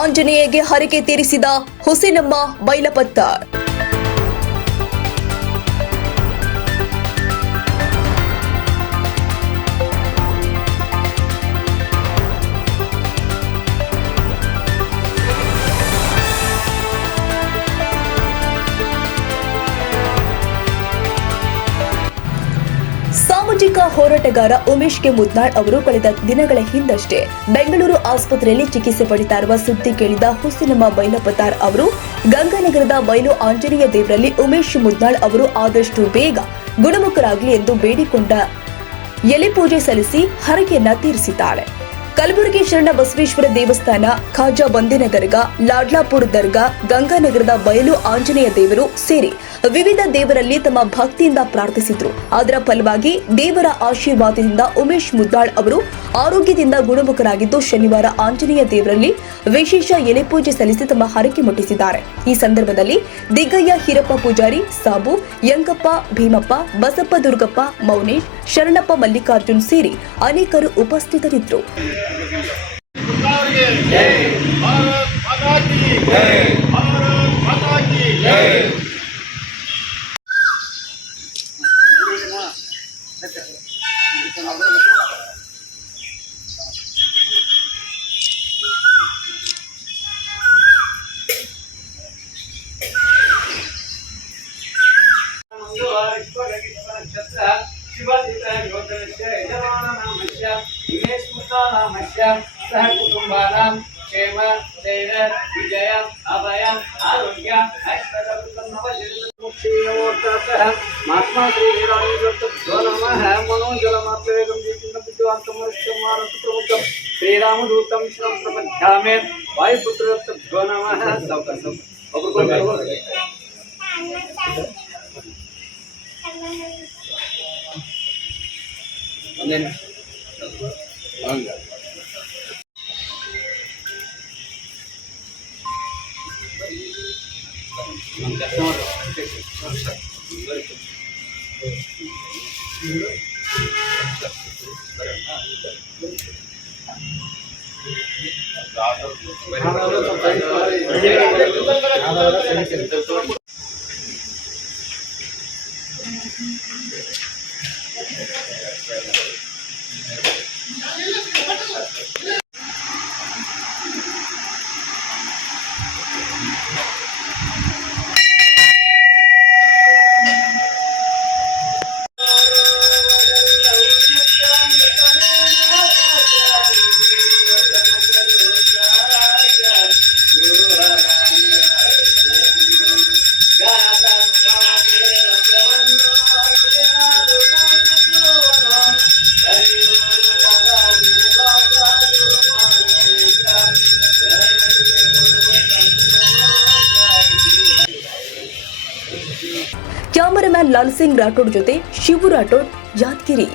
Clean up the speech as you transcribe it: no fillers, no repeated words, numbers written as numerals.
ಆಂಜನೇಯಗೆ ಹರಕೆ ತೀರಿಸಿದ ಹುಸೇನಮ್ಮ ಬೈಲಪತ್ತಾರ್. ಸಾಮಾಜಿಕ ಹೋರಾಟಗಾರ ಉಮೇಶ್ ಕೆ ಮುದ್ನಾಳ್ ಅವರು ಕಳೆದ ದಿನಗಳ ಹಿಂದಷ್ಟೇ ಬೆಂಗಳೂರು ಆಸ್ಪತ್ರೆಯಲ್ಲಿ ಚಿಕಿತ್ಸೆ ಪಡಿತಾ ಇರುವ ಸುದ್ದಿ ಕೇಳಿದ ಹುಸೇನಮ್ಮ ಬೈಲಪತ್ತಾರ್ ಅವರು ಗಂಗಾನಗರದ ಬಯಲು ಆಂಜನೇಯ ದೇವರಲ್ಲಿ ಉಮೇಶ್ ಮುದ್ನಾಳ್ ಅವರು ಆದಷ್ಟು ಬೇಗ ಗುಣಮುಖರಾಗಲಿ ಎಂದು ಬೇಡಿಕೊಂಡ ಎಲೆ ಪೂಜೆ ಸಲ್ಲಿಸಿ ಹರಕೆಯನ್ನ ತೀರಿಸಿದ್ದಾರೆ. ಕಲಬುರಗಿ ಶರಣ ಬಸವೇಶ್ವರ ದೇವಸ್ಥಾನ, ಖಾಜಾ ಬಂದಿನ ದರ್ಗಾ, ಲಾಡ್ಲಾಪುರ ದರ್ಗಾ, ಗಂಗಾನಗರದ ಬಯಲು ಆಂಜನೇಯ ದೇವರು ಸೇರಿ ವಿವಿಧ ದೇವರಲ್ಲಿ ತಮ್ಮ ಭಕ್ತಿಯಿಂದ ಪ್ರಾರ್ಥಿಸಿದ್ರು. ಅದರ ಫಲವಾಗಿ ದೇವರ ಆಶೀರ್ವಾದದಿಂದ ಉಮೇಶ್ ಮುದ್ನಾಳ್ ಅವರು ಆರೋಗ್ಯದಿಂದ ಗುಣಮುಖರಾಗಿದ್ದು ಶನಿವಾರ ಆಂಜನೇಯ ದೇವರಲ್ಲಿ ವಿಶೇಷ ಎಲೆ ಪೂಜೆ ಸಲ್ಲಿಸಿ ತಮ್ಮ ಹರಕೆ ಮುಟ್ಟಿಸಿದ್ದಾರೆ. ಈ ಸಂದರ್ಭದಲ್ಲಿ ದಿಗ್ಗಯ್ಯ ಹಿರಪ್ಪ ಪೂಜಾರಿ, ಸಾಬು, ಯಂಗಪ್ಪ, ಭೀಮಪ್ಪ, ಬಸಪ್ಪ ದುರ್ಗಪ್ಪ, ಮೌನೇಶ್, ಶರಣಪ್ಪ ಮಲ್ಲಿಕಾರ್ಜುನ್ ಸೇರಿ ಅನೇಕರು ಉಪಸ್ಥಿತರಿದ್ದರು. सह कुटुंबानां क्षेम धैर्य विजय अभय आरोग्य ऐश्वर्य महात्मा श्री वीरांजो नमः मनोजलमात्रेकं प्रमुखं श्रीरामदूतं श्रम प्रपद्यामे वायुपुत्रभ्यो नमः ಕ್ಯಾಮರಾಮನ್ ಲಾಲ್ ಸಿಂಗ್ ರಾಠೋಡ್ ಜೊತೆ ಶಿವು ರಾಠೋಡ್, ಯಾದಗಿರಿ.